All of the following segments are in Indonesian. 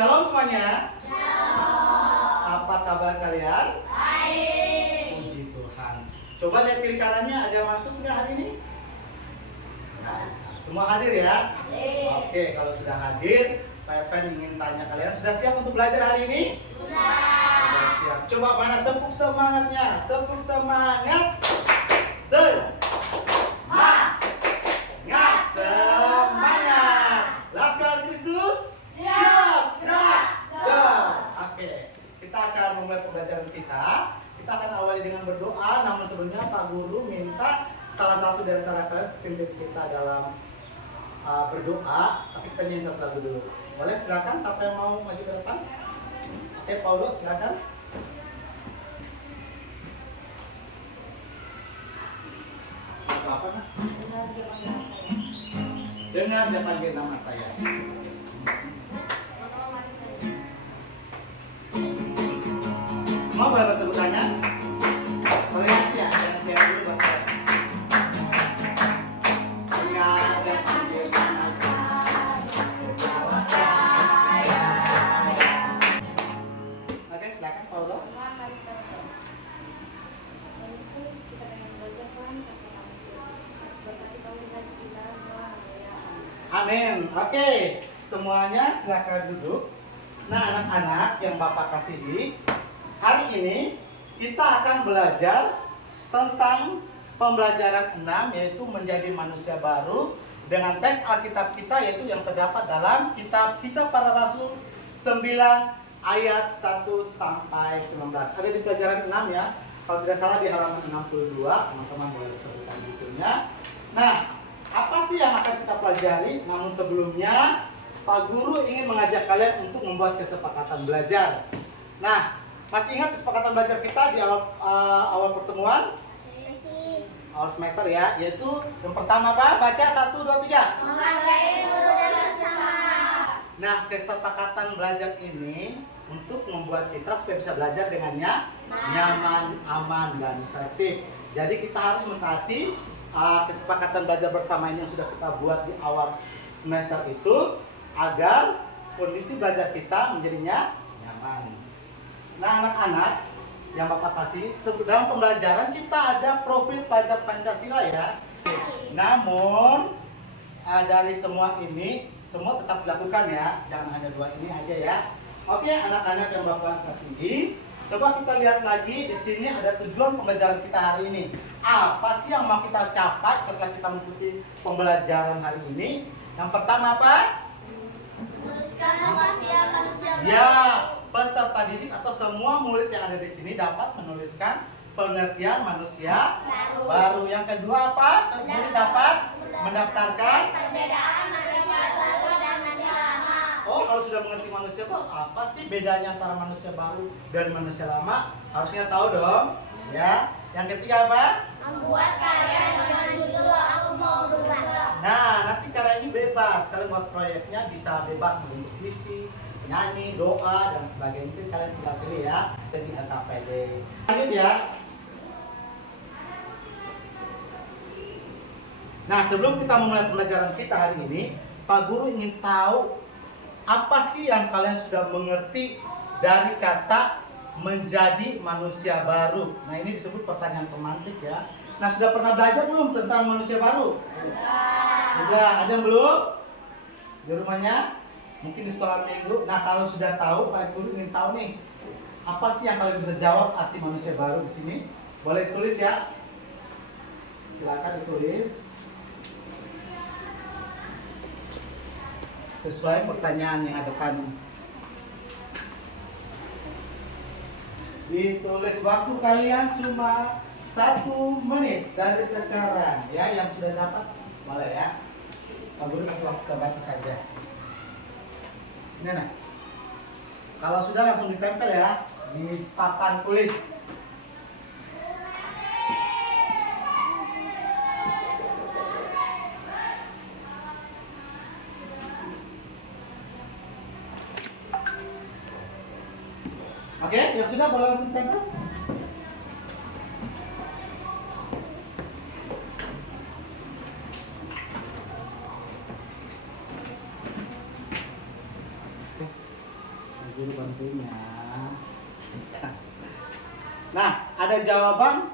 Shalom semuanya. Shalom. Apa kabar kalian? Baik. Puji Tuhan. Coba lihat kiri kanannya, ada yang masuk nggak hari ini? Nah, semua hadir ya? Hadir. Oke, kalau sudah hadir, Pak Epen ingin tanya kalian, sudah siap untuk belajar hari ini? Sudah siap. Coba mana tepuk semangatnya? Tepuk semangat. Semangat. Laskar Kristus. Siap, gerak, go. Oke, kita akan memulai pembelajaran kita. Kita akan awali dengan berdoa. Namun sebelumnya Pak Guru minta salah satu dari antara kalian pimpin kita dalam berdoa. Tapi kita nyanyi satu lagu dulu. Boleh, silakan. Siapa yang mau maju ke depan? Oke, Paulus silakan. Apa nah? Dengar dia panggil nama saya. Semua boleh bertepuk tangan. Toleransi ya, jangan cewek dulu buat saya. Dengar dia panggil nama saya. Jawab ya. Oke, silakan Paulo. Amin. Oke, semuanya silakan duduk. Nah, anak-anak yang Bapak kasihi, hari ini kita akan belajar tentang pembelajaran 6, yaitu menjadi manusia baru, dengan teks Alkitab kita yaitu yang terdapat dalam kitab Kisah Para Rasul 9 ayat 1 sampai 19. Ada di pelajaran 6 ya. Kalau tidak salah di halaman 62, teman-teman boleh sebutkan bukunya. Nah, apa sih yang akan kita pelajari? Namun sebelumnya, Pak Guru ingin mengajak kalian untuk membuat kesepakatan belajar. Nah, masih ingat kesepakatan belajar kita di awal pertemuan? Awal semester ya, yaitu yang pertama apa? Baca 1, 2, 3. Menghargai guru dan bersama. Nah, kesepakatan belajar ini untuk membuat kita supaya bisa belajar dengannya nyaman, aman, dan tertib. Jadi kita harus mentaati kesepakatan belajar bersama ini yang sudah kita buat di awal semester itu agar kondisi belajar kita menjadinya nyaman. Nah, anak-anak yang Bapak kasih, dalam pembelajaran kita ada profil pelajar Pancasila ya. Namun dari semua ini semua tetap dilakukan ya, jangan hanya 2 ini aja ya. Oke, anak-anak yang Bapak kasihi, coba kita lihat lagi di sini ada tujuan pembelajaran kita hari ini. Apa sih yang mau kita capai setelah kita mengikuti pembelajaran hari ini? Yang pertama apa? Meneruskan pengertian manusia baru. Ya, peserta didik atau semua murid yang ada di sini dapat menuliskan pengertian manusia baru. Yang kedua apa? Murid dapat mendaftarkan Perbedaan manusia baru dan manusia lama. Oh, kalau sudah mengerti manusia baru, apa sih bedanya antara manusia baru dan manusia lama? Harusnya tahu dong, ya. Yang ketiga apa? Membuat karya dengan judul Aku Mau Berubah. Nah, nanti karya ini bebas. Kalian buat proyeknya bisa bebas membentuk puisi, nyanyi, doa, dan sebagainya. Itu kalian tinggal pilih ya. Jadi LKPD. Lanjut ya. Nah, sebelum kita memulai pembelajaran kita hari ini, Pak Guru ingin tahu apa sih yang kalian sudah mengerti dari kata menjadi manusia baru. Nah, ini disebut pertanyaan pemantik ya. Nah, sudah pernah belajar belum tentang manusia baru? Sudah. Ada yang belum? Di rumahnya? Mungkin di sekolah minggu. Nah, kalau sudah tahu, Pak Guru ingin tahu nih, apa sih yang kalian bisa jawab arti manusia baru di sini? Boleh tulis ya. Silakan ditulis. Sesuai pertanyaan yang ada depan. Ditulis, waktu kalian cuma 1 menit dari sekarang ya. Yang sudah dapat boleh ya. Pak Guru kasih waktu terbatas saja. Ini nah. Kalau sudah langsung ditempel ya di papan tulis. Oke, yang sudah boleh langsung tempel. Guru bantunya. Nah, ada jawaban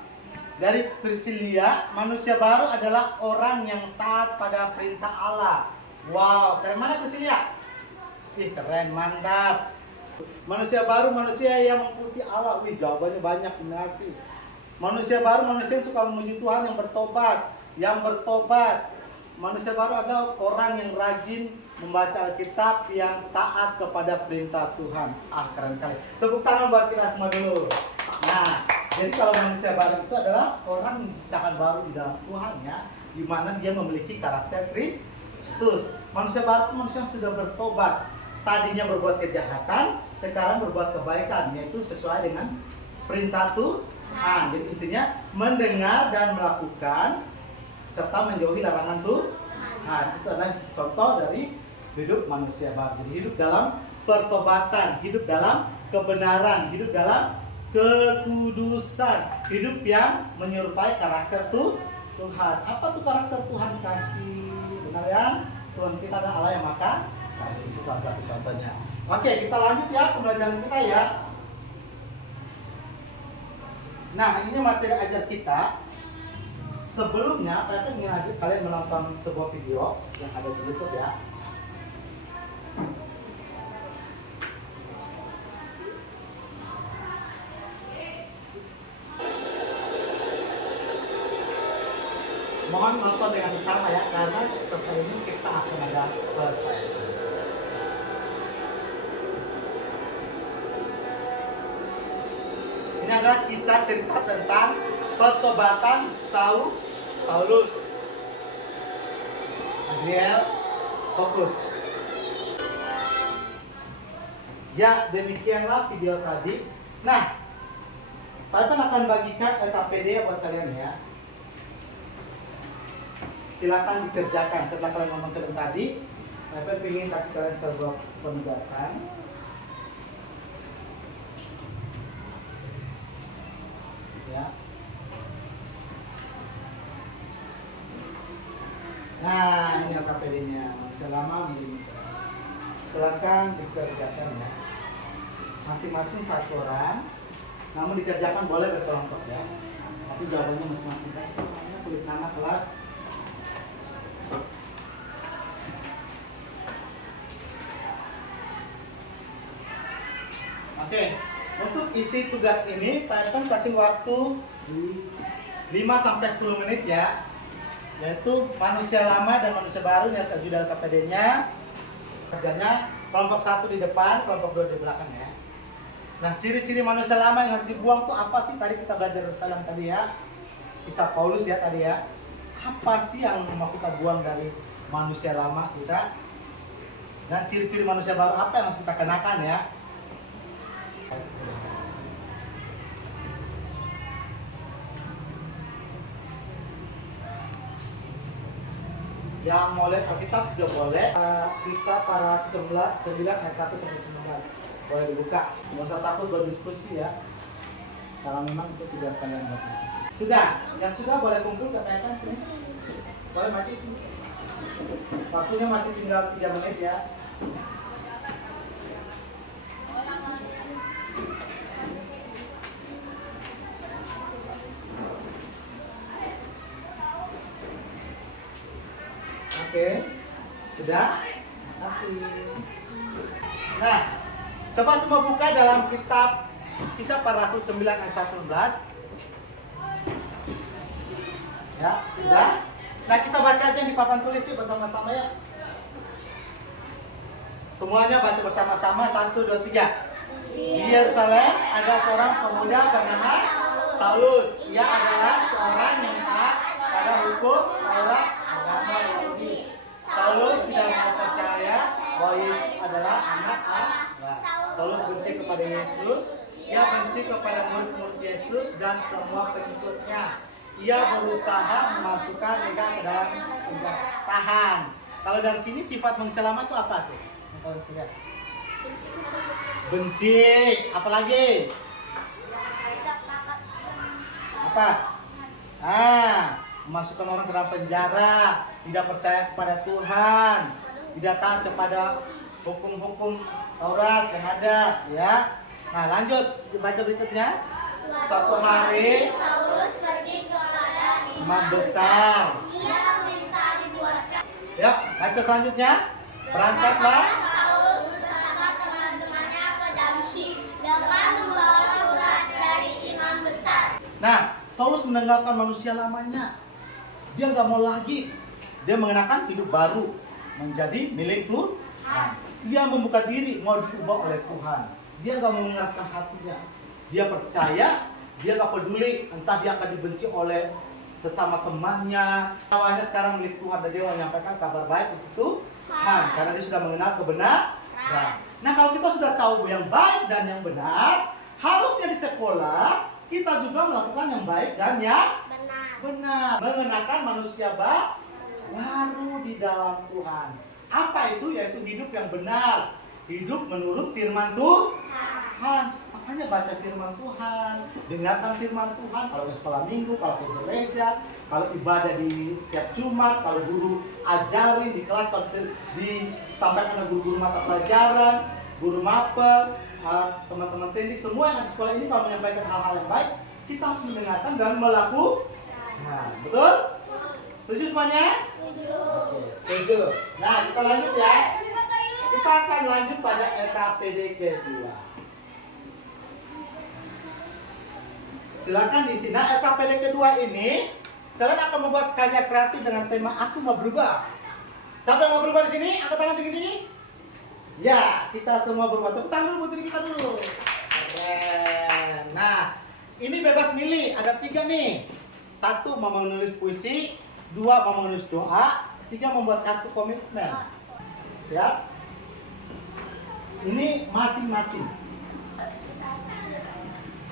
dari Priscilia. Manusia baru adalah orang yang taat pada perintah Allah. Wow, keren. Mana Priscilia? Ih, keren, mantap. Manusia baru manusia yang mengikuti Allah. Wih, jawabannya banyak, kombinasi. Manusia baru manusia yang suka memuji Tuhan, yang bertobat. Manusia baru adalah orang yang rajin membaca Alkitab, yang taat kepada perintah Tuhan. Ah, keren sekali. Tepuk tangan buat kita semua dulu. Nah, jadi kalau manusia baru itu adalah orang yang diciptakan baru di dalam Tuhan, ya, di mana dia memiliki karakter Kristus. Manusia baru itu manusia yang sudah bertobat. Tadinya berbuat kejahatan, sekarang berbuat kebaikan, yaitu sesuai dengan perintah Tuhan. Jadi intinya mendengar dan melakukan serta menjauhi larangan Tuhan. Itu adalah contoh dari hidup manusia baru. Jadi hidup dalam pertobatan, hidup dalam kebenaran, hidup dalam kekudusan, hidup yang menyerupai karakter Tuhan. Apa tuh karakter Tuhan? Kasih. Benar ya? Tuhan kita adalah Allah yang Maha Kasih. Itu salah satu contohnya. Oke, kita lanjut ya pembelajaran kita ya. Nah, ini materi ajar kita. Sebelumnya, saya ingin ajak kalian menonton sebuah video yang ada di YouTube ya. Mohon nonton dengan sesama ya, karena setelah ini kita akan ada pertanyaan. Ini adalah kisah cerita tentang pertobatan Saulus. Adriel, fokus. Ya, demikianlah video tadi. Nah, Pak Evan akan bagikan LKPD buat kalian ya. Silakan dikerjakan. Setelah kalian ngomong tadi, Pak Evan ingin kasih kalian sebuah penugasan. Ya. Nah, ini LKPD-nya. Selama begini. Silakan dikerjakan ya. Masing-masing satu orang. Namun dikerjakan boleh berkelompok ya. Tapi jawabannya masing-masing. Kasih namanya, tulis nama kelas. Oke, untuk isi tugas ini Pak Evan kasih waktu 5-10 menit ya. Yaitu manusia lama dan manusia baru yang terjadi dalam KPD-nya. Kerjanya kelompok 1 di depan, kelompok 2 di belakang ya. Nah, ciri-ciri manusia lama yang harus dibuang tuh apa sih? Tadi kita belajar film tadi ya. Kisah Paulus ya tadi ya. Apa sih yang mau kita buang dari manusia lama kita? Dan ciri-ciri manusia baru apa yang harus kita kenakan ya? Yang mau lihat Alkitab juga boleh. Kisah para Rasul 9 ayat 1 sampai 19. Boleh dibuka. Nggak usah takut berdiskusi ya. Kalau memang itu tugas kalian buat diskusi. Sudah, yang sudah boleh kumpul ke PFN sini. Boleh maju sini. Waktunya masih tinggal 3 menit ya. Oke, sudah? Terima kasih. Nah, coba semua buka dalam kitab Kisah Para Rasul 9 ayat 19. Ya, sudah? Nah, kita baca aja di papan tulis yuk bersama-sama ya. Semuanya baca bersama-sama, 1, 2, 3. Di Yerusalem ada seorang pemuda bernama Saulus. Ia adalah seorang yang taat pada hukum Taurat agama Yahudi. Saulus tidak mau percaya bahwa Yesus adalah anak Allah. Saulus benci kepada Yesus. Ia benci kepada murid-murid Yesus dan semua pengikutnya. Ia berusaha memasukkan mereka ke dalam penjara. Tahan. Kalau dari sini sifat manusia lama itu apa tuh? Kalau bisa lihat. Benci. Apalagi? Apa? Memasukkan orang ke dalam penjara, tidak percaya kepada Tuhan, tidak taat kepada hukum-hukum Taurat yang ada, ya. Nah, lanjut baca berikutnya. Suatu hari Saulus pergi kepada imam besar. Ia meminta dibuatkan. Ya, baca selanjutnya. Berangkatlah Saulus bersama teman-temannya ke Damsyik dengan membawa surat dari imam besar. Nah, Saulus meninggalkan manusia lamanya. Dia nggak mau lagi. Dia mengenakan hidup baru, menjadi milik Tuhan. Dia membuka diri, mau diubah oleh Tuhan. Dia nggak mau mengeraskan hatinya. Dia percaya, dia nggak peduli entah dia akan dibenci oleh sesama temannya. Awalnya sekarang milik Tuhan dan dia mau menyampaikan kabar baik untuk Tuhan karena dia sudah mengenal kebenaran. Nah, kalau kita sudah tahu yang baik dan yang benar, harusnya di sekolah kita juga melakukan yang baik dan yang benar, mengenakan manusia baru di dalam Tuhan. Apa itu? Yaitu hidup yang benar, hidup menurut firman Tuhan. Makanya baca firman Tuhan, dengarkan firman Tuhan. Kalau ke sekolah minggu, kalau ke gereja, kalau ibadah di tiap Jumat, kalau guru ajarin di kelas, kalau disampaikan oleh guru-guru mata pelajaran, guru mapel, teman-teman teknik, semua yang ada di sekolah ini kalau menyampaikan hal-hal yang baik, kita harus mendengarkan dan melakukan. Nah, betul? Setuju semuanya? Oke, setuju. Nah, kita lanjut ya. Kita akan lanjut pada LKPD kedua. Silakan diisi. Nah, LKPD kedua ini kalian akan membuat karya kreatif dengan tema Aku Mau Berubah. Siapa yang mau berubah di sini? Angkat tangan tinggi-tinggi. Ya, kita semua berubah. Tepuk tangan dulu buat diri kita dulu. Keren. Nah, ini bebas milih. Ada 3 nih. 1 mau menulis puisi, 2 mau menulis doa, 3 membuat kartu komitmen. Siap? Ini masing-masing.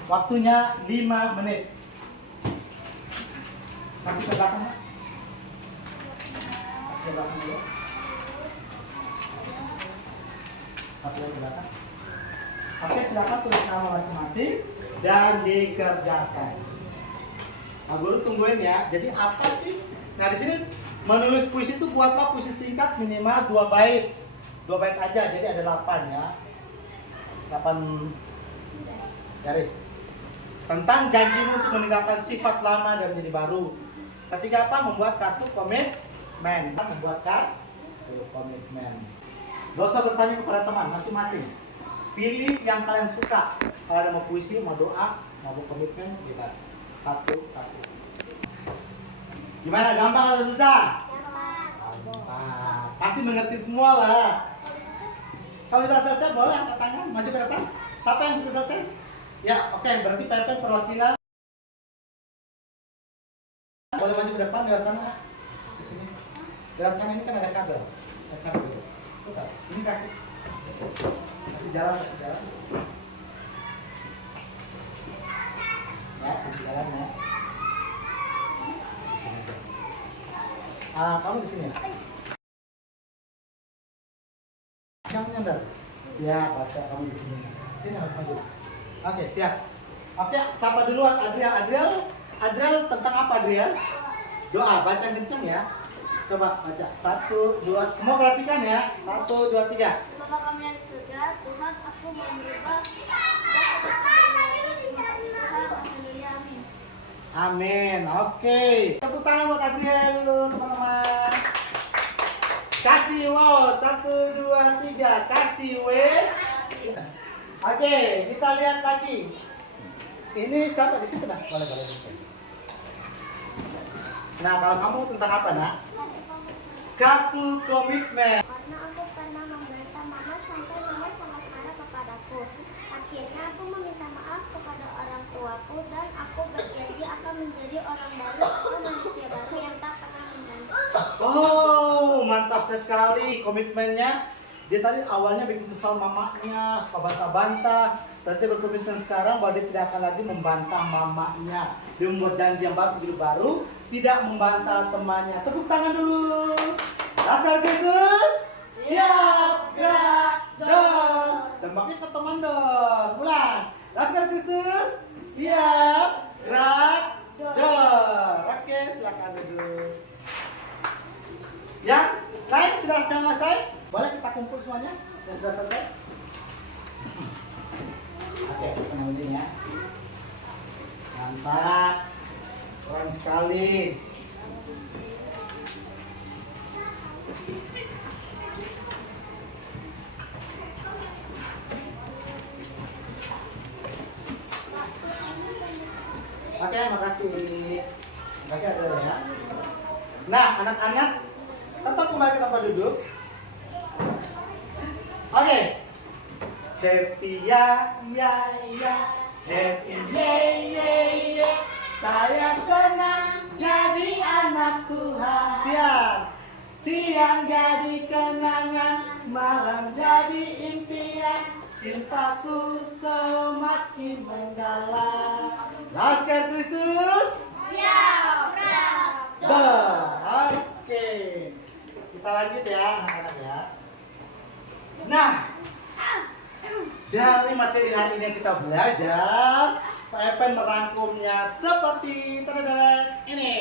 Waktunya 5 menit. Kasih ke belakang, Pak. Kasih ke belakang dulu. Satu lagi ke belakang. Oke, silakan tulis nama masing-masing dan dikerjakan. Nah, guru tungguin ya. Jadi apa sih? Nah, di sini menulis puisi itu buatlah puisi singkat minimal 2 bait. 2 bait aja. Jadi ada 8 ya. 8 garis. Tentang janjimu untuk meninggalkan sifat lama dan menjadi baru. Ketiga apa? Membuat kartu komitmen. Membuat kartu komitmen. Gak usah bertanya kepada teman, masing-masing. Pilih yang kalian suka. Kalau ada mau puisi, mau doa, mau komitmen, bebas. Satu-satu. Gimana? Gampang atau susah? Gampang. Pasti mengerti semua lah. Kalau sudah selesai, boleh angkat tangan, maju ke depan. Siapa yang sudah selesai? Ya, oke. Berarti PPN perwakilan. Boleh maju ke depan, lewat sana. Di sini. Lewat sana ini kan ada kabel. Lewat sana dulu. Tuh, ini kasih jalan, ya, kasih jalan ya. Di sini aja. Kamu di sini. Yang nyandar. Siap, baca kamu di sini. Sini maju. Oke, siap. Oke, sapa duluan Adriel tentang apa Adriel? Doa, baca kenceng ya. Coba baca. 1, 2, semua perhatikan ya. 1, 2, 3. Bapa kami yang di surga, Tuhan, aku mau berubah. Terima kasih Tuhan. Haleluya, amin. Amin. Oke. Tepuk tangan buat Adriel dulu, teman-teman. Kasih wow. 1, 2, 3. Kasih win. Oke, kita lihat lagi. Ini siapa di situ, Nak? Boleh. Nah, kalau kamu tentang apa, Nak? Kartu komitmen. Karena aku pernah membantah mama sampai mama sangat marah kepadaku. Akhirnya aku meminta maaf kepada orang tuaku dan aku berjanji akan menjadi orang baru atau manusia baru yang tak pernah membantah. Oh, mantap sekali komitmennya. Dia tadi awalnya bikin kesal mamanya, suka bantah-bantah. Ternyata berkomitmen sekarang bahwa dia tidak akan lagi membantah mamanya. Dia membuat janji yang baru, hidup baru, tidak membantah temannya. Tepuk tangan dulu. Laskar Kristus, siap, gerak, dor. Tembaknya ke teman dong. Ulang. Laskar Kristus, siap, gerak, dor. Oke, silakan duduk. Yang lain sudah selesai? Boleh kita kumpul semuanya? Yang sudah selesai? Oke, kita nungguin ya. Mantap. Keren sekali. Oke, makasih. Makasih Adel ya. Nah, anak-anak tetap kembali ke tempat duduk. Oke. Happy ya, happy ye. Saya senang jadi anak Tuhan. Siang jadi kenangan, malam jadi impian. Cintaku semakin mendalam. Laskar Kristus. Siap, Oke. Kita lanjut ya anak-anak ya. Nah, dari materi hari ini yang kita belajar, Pak Epen merangkumnya seperti ini.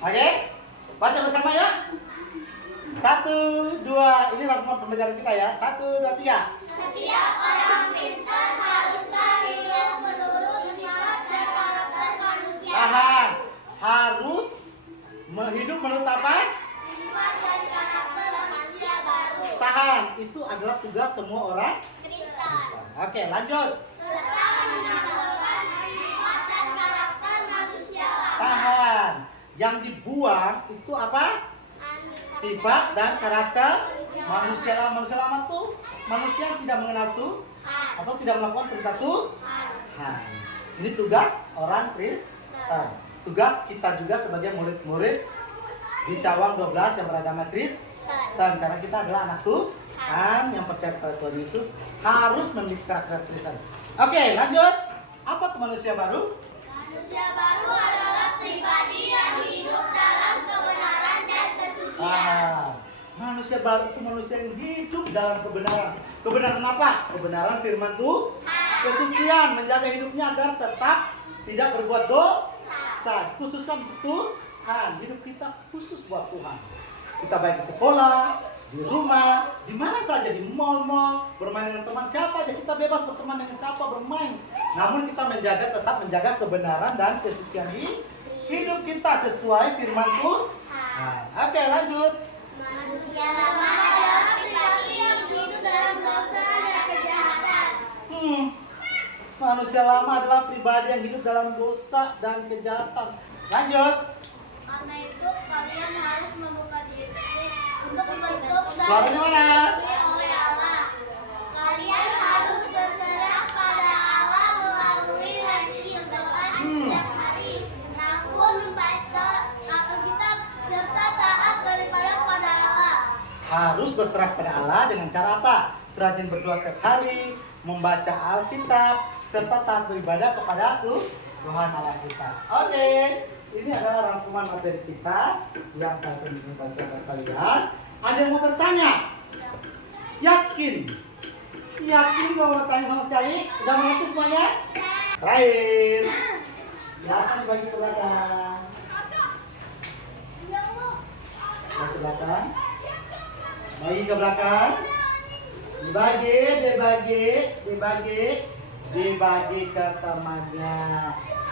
Oke? Baca bersama ya. 1, 2. Ini rangkuman pembelajaran kita ya. 1, 2, 3. Setiap orang Kristen haruslah hidup menurut sifat dan karakter manusia. Tahan. Harus hidup menurut apa? Sifat dan karakter manusia baru. Tahan. Itu adalah tugas semua orang Kristen. Oke, lanjut. Serta mengamalkan sifat dan karakter manusia lama. Tahan. Yang dibuang itu apa? Sifat dan karakter manusia lama. Manusia lama tuh manusia yang tidak mengenal Tuhan atau tidak melakukan perintah Tuhan. Ini tugas orang Kristen. Tugas kita juga sebagai murid-murid di Cawang 12 yang beragama Kristen. Karena kita adalah anak Tuhan yang percaya kepada Tuhan Yesus, harus memiliki karakter Kristen. Oke, lanjut. Apa tuh manusia baru? Manusia baru adalah pribadi yang hidup dalam kebenaran dan kesucian. Manusia baru itu manusia yang hidup dalam kebenaran. Kebenaran apa? Kebenaran firman Tuhan. Kesucian, menjaga hidupnya agar tetap tidak berbuat dosa. Khususkan untuk Tuhan. Hidup kita khusus buat Tuhan. Kita baik di sekolah, di rumah, di mana saja, di mall-mall, bermain dengan teman siapa aja, kita bebas berteman dengan siapa, bermain. Namun kita tetap menjaga kebenaran dan kesucian hidup kita sesuai firman Tuhan. Oke, lanjut. Manusia lama adalah pribadi yang hidup dalam dosa dan kejahatan. Manusia lama adalah pribadi yang hidup dalam dosa dan kejahatan. Lanjut. Karena itu kalian harus membuka diri untuk membentuk dan Suaranya mana? oleh Allah. Kalian harus berserah pada Allah melalui rajin berdoa setiap hari. Namun membaca Alkitab serta taat daripada pada Allah. Harus berserah pada Allah dengan cara apa? Rajin berdoa setiap hari, membaca Alkitab, serta taat beribadah kepada Tuhan Allah kita. Oke, ini adalah rangkuman materi kita yang akan disampaikan kepada kalian. Ada yang mau bertanya? Yakin? Yakin gak mau bertanya sama sekali? Udah mengerti semuanya? Terakhir, silakan dibagi ke belakang. Bagi ke belakang. Bagi ke belakang. Dibagi ke temannya.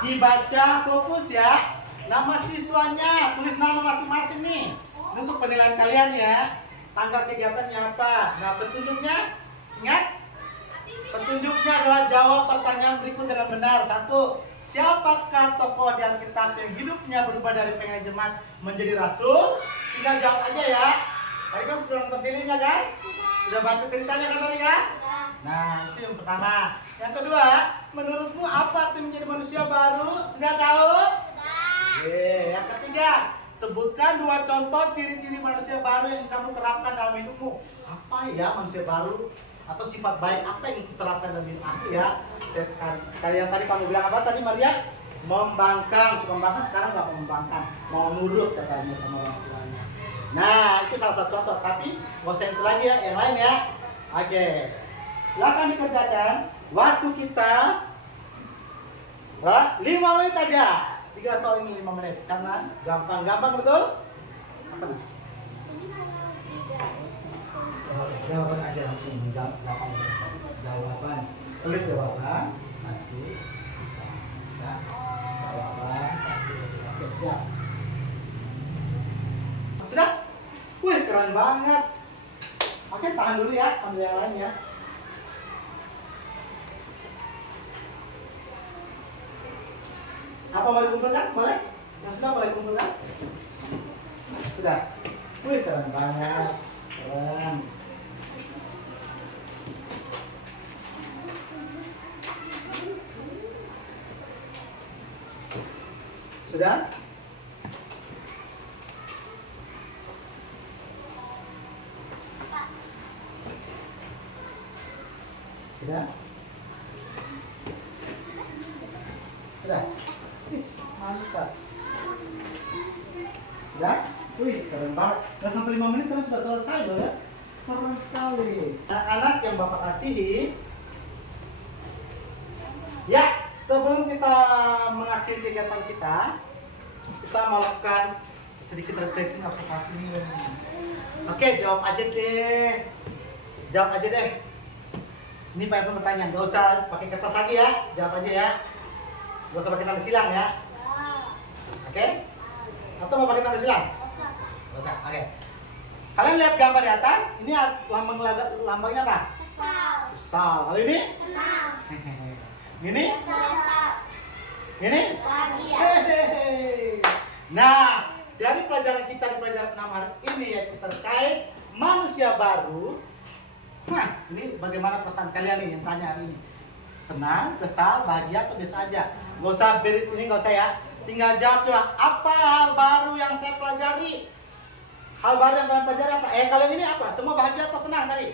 Dibaca fokus ya. Nama siswanya, tulis nama masing-masing nih. Ini untuk penilaian kalian ya. Tanggal kegiatannya apa? Nah, petunjuknya, ingat? Petunjuknya adalah jawab pertanyaan berikut dengan benar. 1. Siapakah tokoh di Alkitab yang hidupnya berubah dari pengen jemaat menjadi rasul? Tinggal jawab aja ya. Tadi kan sudah nonton filmnya kan? Sudah baca ceritanya kan tadi kan? Nah, itu yang pertama. Yang kedua, menurutmu apa tuh menjadi manusia baru? Sudah tahu? Yang ketiga, sebutkan 2 contoh ciri-ciri manusia baru yang kamu terapkan dalam hidupmu. Apa ya manusia baru? Atau sifat baik apa yang diterapkan dalam hidup aku ya? Kalian tadi kamu bilang apa tadi Maria? Membangkang, suka membangkang, sekarang nggak mau membangkang, mau nurut katanya sama orang tuanya. Nah, itu salah satu contoh, tapi nggak usah itu lagi ya, yang lain ya. Oke, silakan dikerjakan. Waktu kita 5 menit aja. 3 soal ini 5 menit, karena gampang betul? Apa nih? Ini kalau digaris di sekolah Jawaban aja langsung menjawab jawaban. Tulis jawaban. 1, 2, 3. Jawaban 1, 2, 3. Oke, siap. Sudah? Wih, keren banget. Oke, tahan dulu ya sambil yang lain ya. Apa boleh kumpulkan? Boleh? Yang sudah boleh kumpulkan? Sudah. Wih, keren banget. Keren. Sudah? Sudah? Sudah? Mantap. Sudah? Wih, keren banget. Nggak sampai 5 menit kan sudah selesai loh ya. Keren sekali. Anak-anak yang Bapak kasihi, ya, sebelum kita mengakhiri kegiatan kita melakukan sedikit refleksi observasi nih. Oke, jawab aja deh. Jawab aja deh. Ini Pak pertanyaan, nggak usah pakai kertas lagi ya. Jawab aja ya. Nggak usah pakai tanda silang ya. Oke? Atau mau pakai tanda silang? Nggak usah. Oke. Kalian lihat gambar di atas. Ini lambangnya apa? Usal. Kalau ini? Senang. Ini? Ini? Bahagia. Hehehe. Nah, dari pelajaran kita di pelajaran 6 hari ini yaitu terkait manusia baru. Nah, ini bagaimana perasaan kalian nih yang tanya hari ini? Senang, kesal, bahagia, atau biasa aja? Gak usah berit ini, gak usah ya. Tinggal jawab coba, apa hal baru yang saya pelajari? Hal baru yang kalian pelajari apa? Kalian ini apa? Semua bahagia atau senang tadi?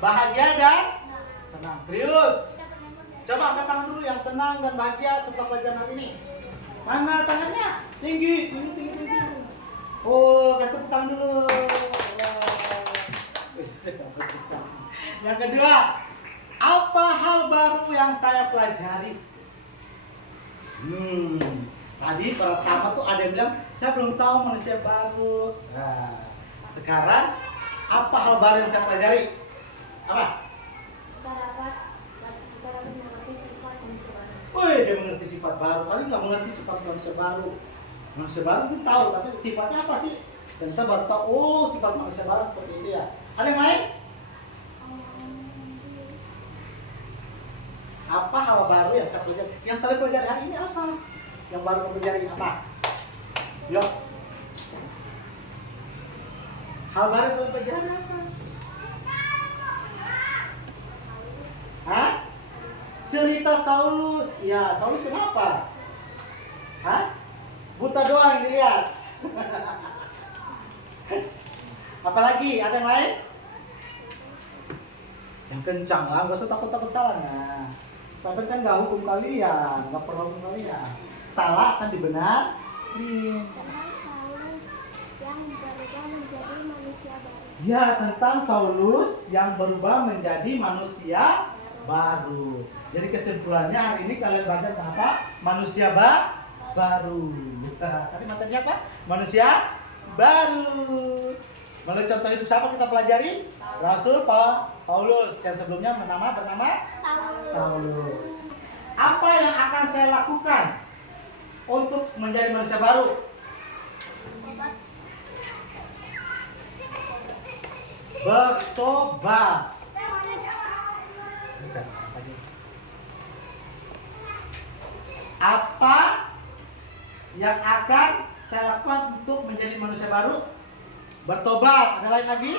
Bahagia dan senang. Serius? Coba angkat tangan dulu yang senang dan bahagia setelah pelajaran hari ini. Mana tangannya? Tinggi, tinggi, tinggi, tinggi. Oh, kasih tepuk tangan dulu. Yang kedua, apa hal baru yang saya pelajari? Tadi pertama tuh ada yang bilang saya belum tahu manusia baru. Nah, sekarang apa hal baru yang saya pelajari? Apa? Kita dapat mengerti sifat manusia baru. Wih, dia mengerti sifat baru. Tadi nggak mengerti sifat manusia baru. Manusia baru kita tahu, tapi sifatnya apa sih? Dan kita baru tahu, oh sifat manusia baru seperti itu ya. Ada yang lain? Apa hal baru yang saya pelajari? Yang tadi pelajari hari ini apa? Yang baru kamu pelajari apa? Yuk. Hal baru yang kamu pelajari apa? Hah? Cerita Saulus. Ya, Saulus kenapa? Hah? Buta doang dilihat. Apalagi? Ada yang lain? Yang kencang lah, gak usah takut-takut salah. Nah, tapi kan gak hukum kalian, gak perlu hukum kalian. Salah akan dibenarin. Tentang Saulus yang berubah menjadi manusia baru. Ya, tentang Saulus yang berubah menjadi manusia baru. Jadi kesimpulannya hari ini kalian belajar tentang apa? Manusia baru. Tadi materinya apa? Manusia baru. Melalui contoh hidup siapa kita pelajari? Rasul Paulus yang sebelumnya bernama Saulus. Apa yang akan saya lakukan untuk menjadi manusia baru? Bertobat. Apa yang akan saya lakukan untuk menjadi manusia baru? Bertobat. Ada lain lagi?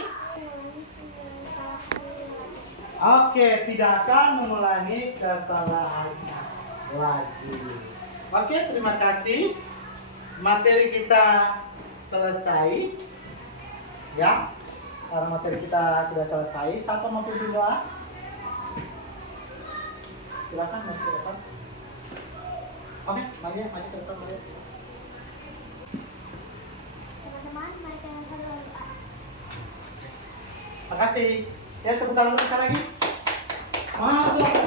Oke, tidak akan mengulangi kesalahannya lagi. Oke, terima kasih. Materi kita selesai. Ya, karena materi kita sudah selesai. Siapa mampu berdoa? Silakan, mari ke depan. Oke, mari maju ke depan, mari. Teman-teman, mari kita berdoa. Makasih. Ya, tepuk tangan dulu sekali lagi. Masuk.